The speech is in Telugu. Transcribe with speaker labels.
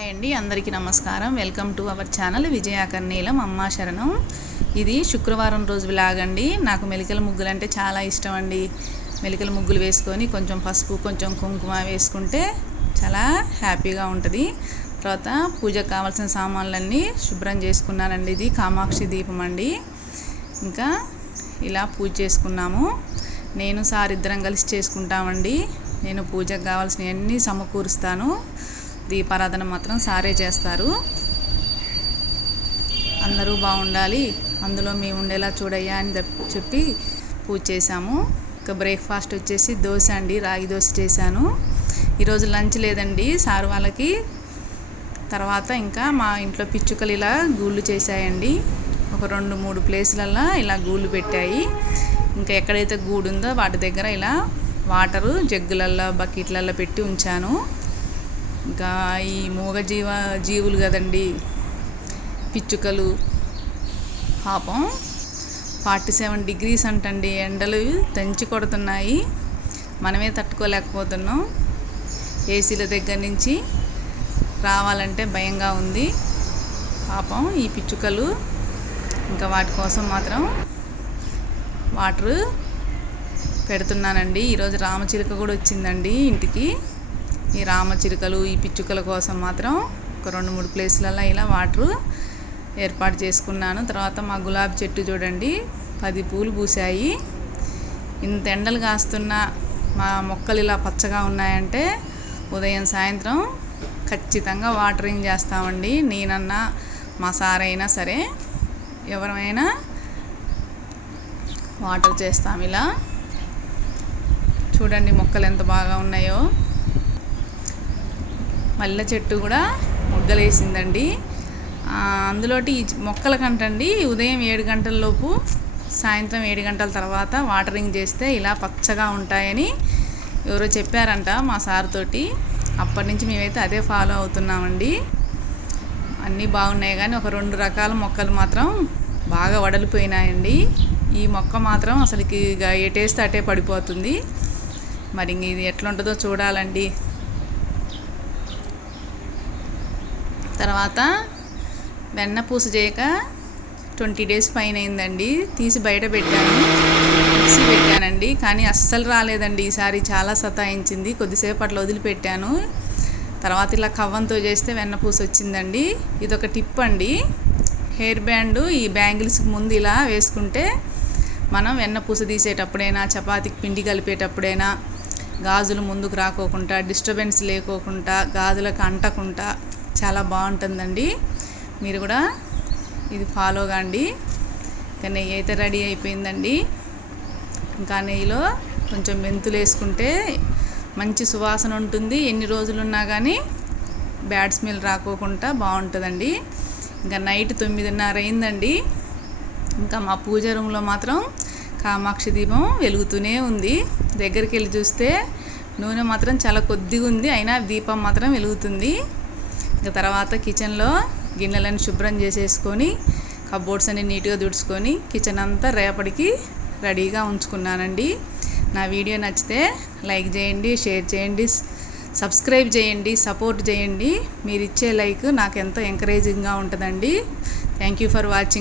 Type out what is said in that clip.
Speaker 1: హాయ్ అండి అందరికీ నమస్కారం. వెల్కమ్ టు అవర్ ఛానల్ విజయాకర్ణీలం అమ్మా శరణం. ఇది శుక్రవారం రోజు లాగండి నాకు మెలికల ముగ్గులు అంటే చాలా ఇష్టం అండి. మెలికల ముగ్గులు వేసుకొని కొంచెం పసుపు కొంచెం కుంకుమ వేసుకుంటే చాలా హ్యాపీగా ఉంటుంది. తర్వాత పూజకు కావాల్సిన సామాన్లన్నీ శుభ్రం చేసుకున్నానండి. ఇది కామాక్షి దీపం అండి. ఇంకా ఇలా పూజ చేసుకున్నాము. నేను సార్ ఇద్దరం కలిసి చేసుకుంటామండి. నేను పూజకు కావాల్సినవన్నీ సమకూరుస్తాను. దీపారాధన మాత్రం సారే చేస్తారు. అందరూ బాగుండాలి. అందులో మేము ఉండేలా చూడయ్యా అని చెప్పి పూజ చేశాము. ఇంకా బ్రేక్ఫాస్ట్ వచ్చేసి దోశ అండి రాగి దోశ చేశాను. ఈరోజు లంచ్ లేదండి సార్ వాళ్ళకి. తర్వాత ఇంకా మా ఇంట్లో పిచ్చుకలు ఇలా గూళ్ళు చేశాయండి. ఒక రెండు మూడు ప్లేసులల్లో ఇలా గూళ్ళు పెట్టాయి. ఇంకా ఎక్కడైతే గూడు ఉందో వాటి దగ్గర ఇలా వాటరు జగ్గులల్లో బకెట్లల్లో పెట్టి ఉంచాను. ఇంకా ఈ మూగజీవ జీవులు కదండి పిచ్చుకలు. పాపం ఫార్టీ సెవెన్ డిగ్రీస్ అంటండి ఎండలు దంచి కొడుతున్నాయి. మనమే తట్టుకోలేకపోతున్నాం. ఏసీల దగ్గర నుంచి రావాలంటే భయంగా ఉంది. పాపం ఈ పిచ్చుకలు ఇంకా వాటి కోసం మాత్రం వాటర్ పెడుతున్నానండి. ఈరోజు రామచిలుక కూడా వచ్చిందండి ఇంటికి. ఈ రామచిలుకలు ఈ పిచ్చుకల కోసం మాత్రం ఒక రెండు మూడు ప్లేస్లలో ఇలా వాటర్ ఏర్పాటు చేసుకున్నాను. తర్వాత మా గులాబీ చెట్టు చూడండి పది పూలు పూసాయి ఇంత ఎండలు కాస్తున్న మా మొక్కలు ఇలా పచ్చగా ఉన్నాయంటే ఉదయం సాయంత్రం ఖచ్చితంగా వాటరింగ్ చేస్తామండి. నేనన్నా మా సారైనా సరే ఎవరైనా వాటర్ చేస్తాం ఇలా. చూడండి మొక్కలు ఎంత బాగా ఉన్నాయో. మల్లె చెట్టు కూడా మొగ్గలేసిందండి అందులోటి ఈ మొక్కల కంటండి ఉదయం ఏడు గంటలలోపు సాయంత్రం ఏడు గంటల తర్వాత వాటరింగ్ చేస్తే ఇలా పచ్చగా ఉంటాయని ఎవరో చెప్పారంట మా సార్ తోటి. అప్పటి నుంచి మేమైతే అదే ఫాలో అవుతున్నామండి. అన్నీ బాగున్నాయి కానీ ఒక రెండు రకాల మొక్కలు మాత్రం బాగా వడలిపోయినాయండి. ఈ మొక్క మాత్రం అసలుకి ఎటేస్తే అటే పడిపోతుంది. మరి ఇది ఎట్లుంటుందో చూడాలండి. తర్వాత వెన్న పూస చేయక ట్వంటీ డేస్ పైన అయిందండి. తీసి బయట పెట్టాను. మిక్సీ పెట్టానండి. కానీ అస్సలు రాలేదండి. ఈసారి చాలా సతాయించింది. కొద్దిసేపు అట్లా వదిలిపెట్టాను. తర్వాత ఇలా కవ్వంతో చేస్తే వెన్నపూస వచ్చిందండి. ఇది ఒక టిప్ అండి. హెయిర్ బ్యాండ్ ఈ బ్యాంగిల్స్కి ముందు ఇలా వేసుకుంటే మనం వెన్నపూస తీసేటప్పుడైనా చపాతీకి పిండి కలిపేటప్పుడైనా గాజులు ముందుకు రాకోకుండా డిస్టర్బెన్స్ లేకోకుండా గాజులకు అంటకుండా చాలా బాగుంటుందండి. మీరు కూడా ఇది ఫాలో కాండి. ఇంకా నెయ్యి అయితే రెడీ అయిపోయిందండి. ఇంకా నెయ్యిలో కొంచెం మెంతులు వేసుకుంటే మంచి సువాసన ఉంటుంది. ఎన్ని రోజులు ఉన్నా కానీ బ్యాడ్ స్మెల్ రాకోకుండా బాగుంటుందండి. ఇంకా నైట్ తొమ్మిదిన్నర అయిందండి. ఇంకా మా పూజ రూమ్లో మాత్రం కామాక్షి దీపం వెలుగుతూనే ఉంది. దగ్గరికి వెళ్ళి చూస్తే నూనె మాత్రం చాలా కొద్దిగా ఉంది అయినా దీపం మాత్రం వెలుగుతుంది. ఇంకా తర్వాత కిచెన్లో గిన్నెలను శుభ్రం చేసేసుకొని కబోర్డ్స్ అన్ని నీట్గా తుడుచుకొని కిచెన్ అంతా రేపటికి రెడీగా ఉంచుకున్నానండి. నా వీడియో నచ్చితే లైక్ చేయండి షేర్ చేయండి సబ్స్క్రైబ్ చేయండి సపోర్ట్ చేయండి. మీరు ఇచ్చే లైక్ నాకు ఎంతో ఎంకరేజింగ్గా ఉంటుందండి. Thank you for watching